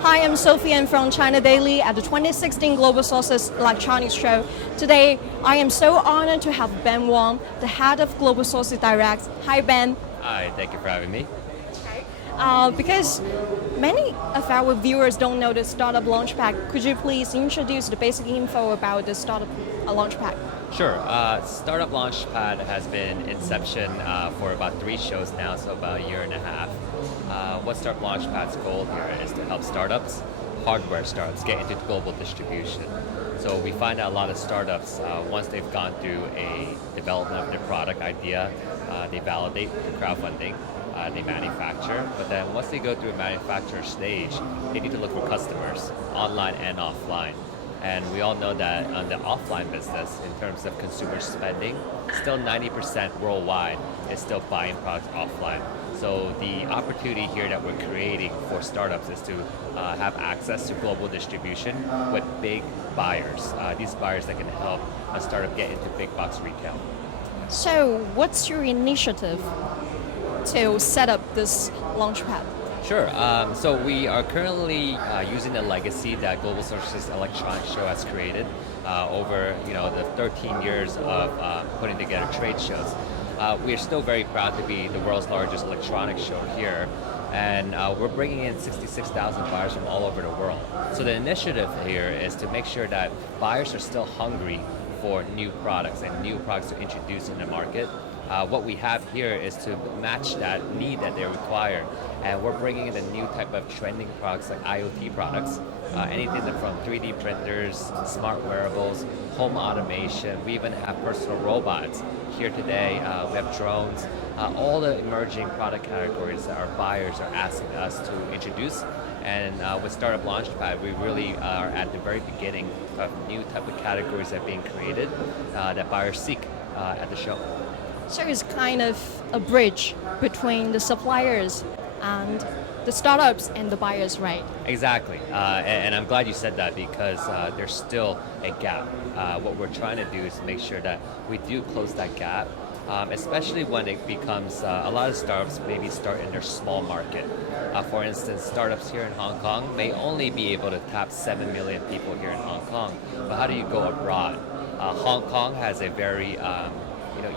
Hi, I'm Sophie. I'm from China Daily at the 2016 Global Sources Electronics Show. Today, I am so honored to have Ben Wang, the head of Global Sources Direct. Hi, Ben. Hi, thank you for having me. Because many of our viewers don't know the Startup Launchpad, could you please introduce the basic info about the Startup Launchpad? Sure. Startup Launchpad has been inception for about 3 shows now, so about a year and a half. What Startup Launchpad's goal here is to help startups, hardware startups, get into global distribution. So we find that a lot of startups, once they've gone through a development of their product idea, they validate the crowdfunding, they manufacture, but then once they go through a manufacturer stage, they need to look for customers, online and offline. And we all know that on the offline business, in terms of consumer spending, still 90% worldwide is still buying products offline. So the opportunity here that we're creating for startups is to have access to global distribution with big buyers. These buyers that can help a startup get into big box retail. So, what's your initiative to set up this Launchpad? Sure. So we are currently using the legacy that Global Sources Electronics Show has created over the 13 years of putting together trade shows. We are still very proud to be the world's largest electronics show here, and we're bringing in 66,000 buyers from all over the world. So the initiative here is to make sure that buyers are still hungry for new products and new products to introduce in the market. What we have here is to match that need that they require, and we're bringing in a new type of trending products like IoT products, anything from 3D printers, smart wearables, home automation. We even have personal robots here today. We have drones, all the emerging product categories that our buyers are asking us to introduce. And with Startup Launchpad, we really are at the very beginning of new type of categories that are being created that buyers seek at the show. So it's kind of a bridge between the suppliers and the startups and the buyers, right? Exactly, and I'm glad you said that because there's still a gap. What we're trying to do is make sure that we do close that gap, especially when it becomes a lot of startups maybe start in their small market. For instance, startups here in Hong Kong may only be able to tap 7 million people here in Hong Kong, but how do you go abroad? Hong Kong has a very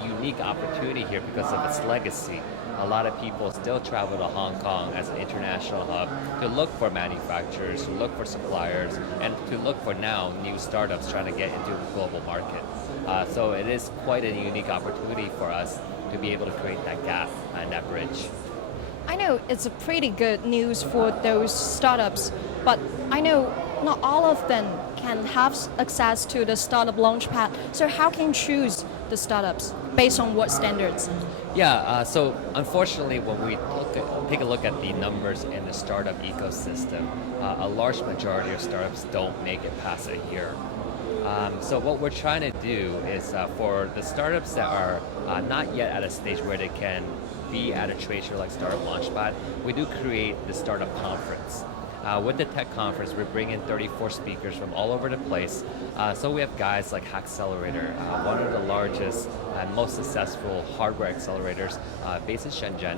unique opportunity here because of its legacy. A lot of people still travel to Hong Kong as an international hub to look for manufacturers, to look for suppliers, and to look for now new startups trying to get into the global market. So it is quite a unique opportunity for us to be able to create that gap and that bridge. I know it's a pretty good news for those startups, but I know not all of them can have access to the Startup Launchpad. So how can you choose the startups based on what standards? Yeah, so unfortunately, when we take a look at the numbers in the startup ecosystem, a large majority of startups don't make it past a year. So what we're trying to do is for the startups that are not yet at a stage where they can be at a trade show like Startup Launchpad, we do create the Startup Conference. With the tech conference, we bring in 34 speakers from all over the place. So we have guys like Hackcelerator, one of the largest and most successful hardware accelerators based in Shenzhen.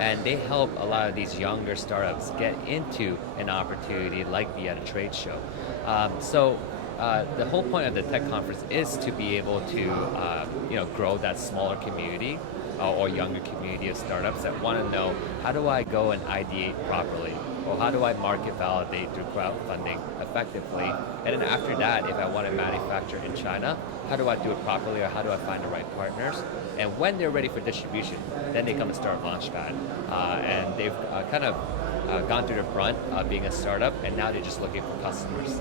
And they help a lot of these younger startups get into an opportunity like be at a trade show. The whole point of the tech conference is to be able to grow that smaller community or younger community of startups that want to know, how do I go and ideate properly? Or how do I market validate through crowdfunding effectively? And then after that, if I want to manufacture in China, how do I do it properly, or how do I find the right partners? And when they're ready for distribution, then they come and start Launchpad. And they've kind of gone through the brunt of being a startup, and now they're just looking for customers.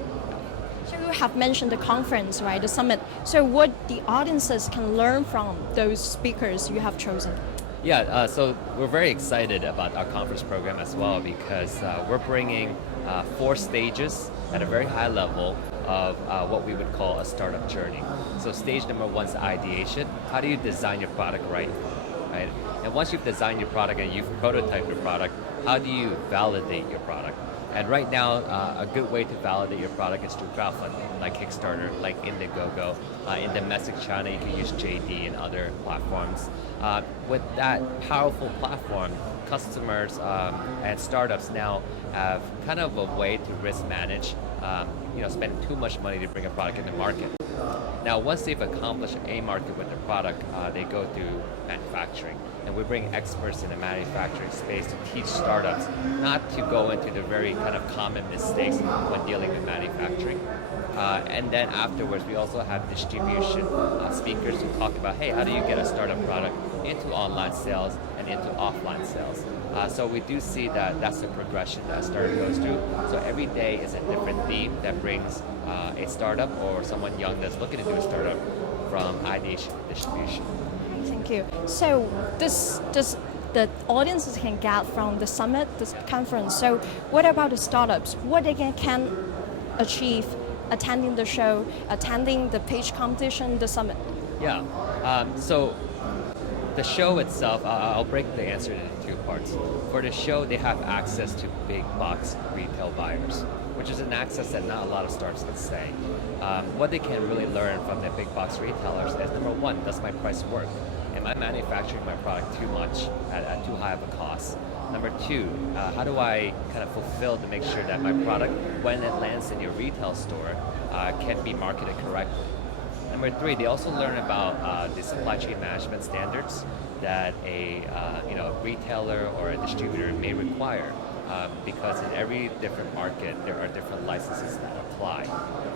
So you have mentioned the conference, right, the summit. So what the audiences can learn from those speakers you have chosen? Yeah, so we're very excited about our conference program as well because we're bringing 4 stages at a very high level of what we would call a startup journey. So stage number 1 is ideation. How do you design your product right? And once you've designed your product and you've prototyped your product, how do you validate your product? And right now, a good way to validate your product is through crowdfunding, like Kickstarter, like Indiegogo. In domestic China, you can use JD and other platforms. With that powerful platform, customers and startups now have kind of a way to risk manage, spending too much money to bring a product into market. Now, once they've accomplished a market with their product, they go through manufacturing. And we bring experts in the manufacturing space to teach startups not to go into the very kind of common mistakes when dealing with manufacturing. And then afterwards, we also have distribution speakers who talk about, hey, how do you get a startup product into online sales and into offline sales? So we do see that that's the progression that a startup goes through. So every day is a different theme that brings a startup or someone young that's looking to do a startup from ideation to distribution. Thank you. So this the audiences can get from the summit, this conference. So what about the startups? What they can achieve attending the show, attending the pitch competition, the summit? Yeah. So the show itself, I'll break the answer into two parts. For the show, they have access to big box retail buyers, which is an access that not a lot of startups can say. What they can really learn from the big box retailers is, number one, does my price work? Am I manufacturing my product too much at too high of a cost? Number two, how do I kind of fulfill to make sure that my product, when it lands in your retail store, can be marketed correctly? Number three, they also learn about the supply chain management standards that a retailer or a distributor may require, because in every different market there are different licenses that apply,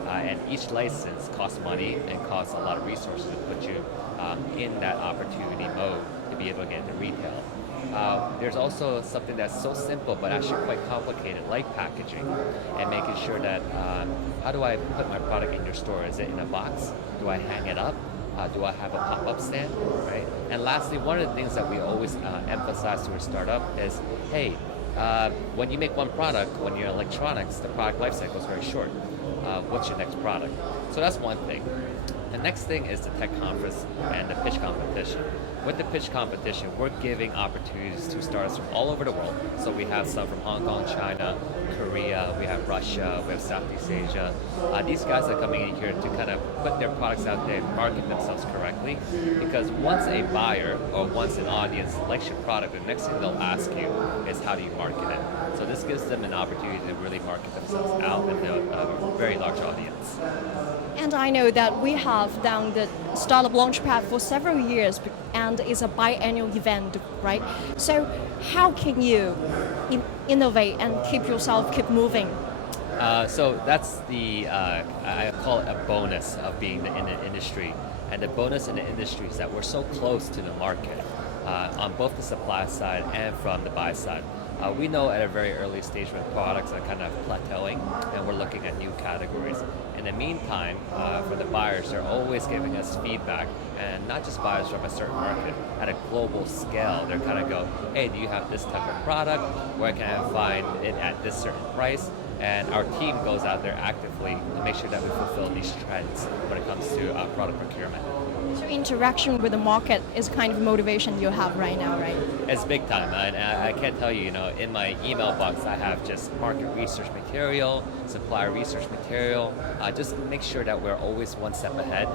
and each license costs money and costs a lot of resources to put you in that opportunity mode to be able to get into retail. There's also something that's so simple but actually quite complicated, like packaging and making sure that how do I put my product in your store? Is it in a box? Do I hang it up? Do I have a pop-up stand? Right? And lastly, one of the things that we always emphasize to a startup is, hey, when you make one product, when you're in electronics, the product life cycle is very short. What's your next product? So that's one thing. The next thing is the tech conference and the pitch competition. With the pitch competition, we're giving opportunities to startups from all over the world. So we have some from Hong Kong, China, Korea, we have Russia, we have Southeast Asia. These guys are coming in here to kind of put their products out there, market themselves correctly. Because once a buyer or once an audience likes your product, the next thing they'll ask you is how do you market it? So this gives them an opportunity to really market themselves out and build a very large audience. And I know that we have done the Startup Launchpad for several years, and it's a biannual event, right? So how can you innovate and keep moving? So that's the, I call it a bonus of being in the industry. And the bonus in the industry is that we're so close to the market on both the supply side and from the buy side. We know at a very early stage when products are kind of plateauing and we're looking at new categories. In the meantime, for the buyers, they're always giving us feedback, and not just buyers from a certain market, at a global scale. They're kind of go, hey, do you have this type of product? Where can I find it at this certain price? And our team goes out there actively to make sure that we fulfill these trends when it comes to product procurement. So interaction with the market is kind of motivation you have right now, right? It's big time, and I can't tell you, in my email box I have just market research material, supplier research material, just make sure that we're always one step ahead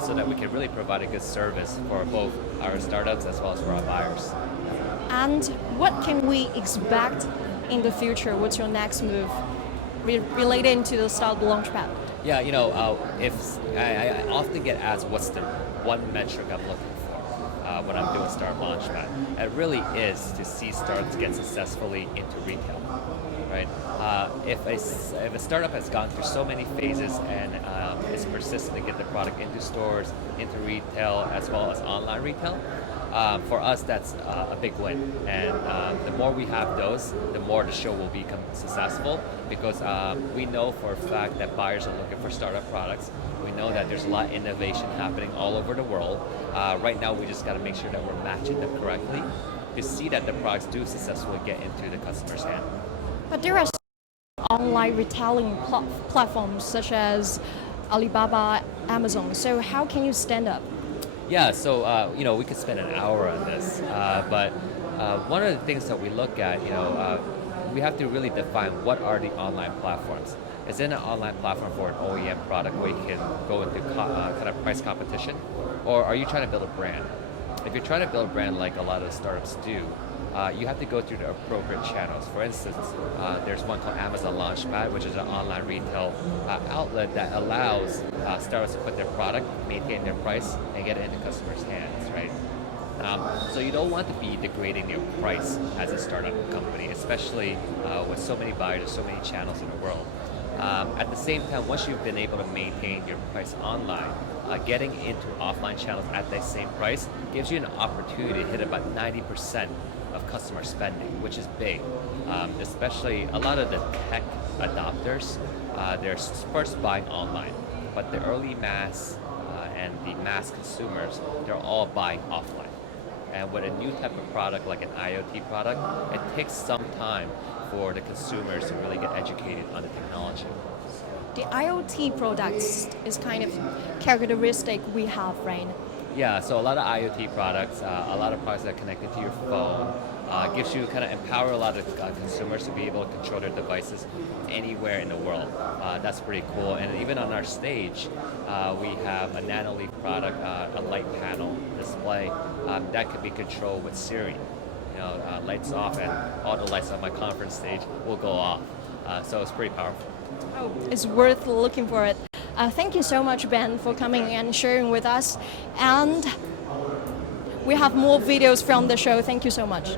so that we can really provide a good service for both our startups as well as for our buyers. And what can we expect in the future? What's your next move related to the Startup Launchpad? Yeah, if I often get asked what's the one metric I'm looking for when I'm doing Startup Launchpad. It really is to see startups get successfully into retail, right? If a startup has gone through so many phases and is persistent to get the product into stores, into retail, as well as online retail, for us, that's a big win. And the more we have those, the more the show will become successful, because we know for a fact that buyers are looking for startup products. We know that there's a lot of innovation happening all over the world. Right now, we just got to make sure that we're matching them correctly to see that the products do successfully get into the customer's hand. But there are online retailing platforms such as Alibaba, Amazon. So how can you stand up? Yeah, so we could spend an hour on this, but one of the things that we look at, we have to really define what are the online platforms. Is it an online platform for an OEM product where you can go into kind of price competition? Or are you trying to build a brand? If you're trying to build a brand like a lot of the startups do, you have to go through the appropriate channels. For instance, there's one called Amazon Launchpad, which is an online retail outlet that allows startups to put their product, maintain their price, and get it into customers' hands, right? So you don't want to be degrading your price as a startup company, especially with so many buyers, so many channels in the world. At the same time, once you've been able to maintain your price online, getting into offline channels at that same price gives you an opportunity to hit about 90% of customer spending, which is big. Especially a lot of the tech adopters, they're first buying online, but the early mass and the mass consumers, they're all buying offline. And with a new type of product like an IoT product, it takes some time for the consumers to really get educated on the technology. The IoT products is kind of characteristic we have, right? Yeah, so a lot of IoT products, a lot of products that are connected to your phone, gives you kind of empower a lot of consumers to be able to control their devices anywhere in the world. That's pretty cool. And even on our stage, we have a NanoLeaf product, a light panel display that could be controlled with Siri. You know, lights off and all the lights on my conference stage will go off. So it's pretty powerful. Oh, it's worth looking for it. Thank you so much, Ben, for coming and sharing with us. And we have more videos from the show. Thank you so much.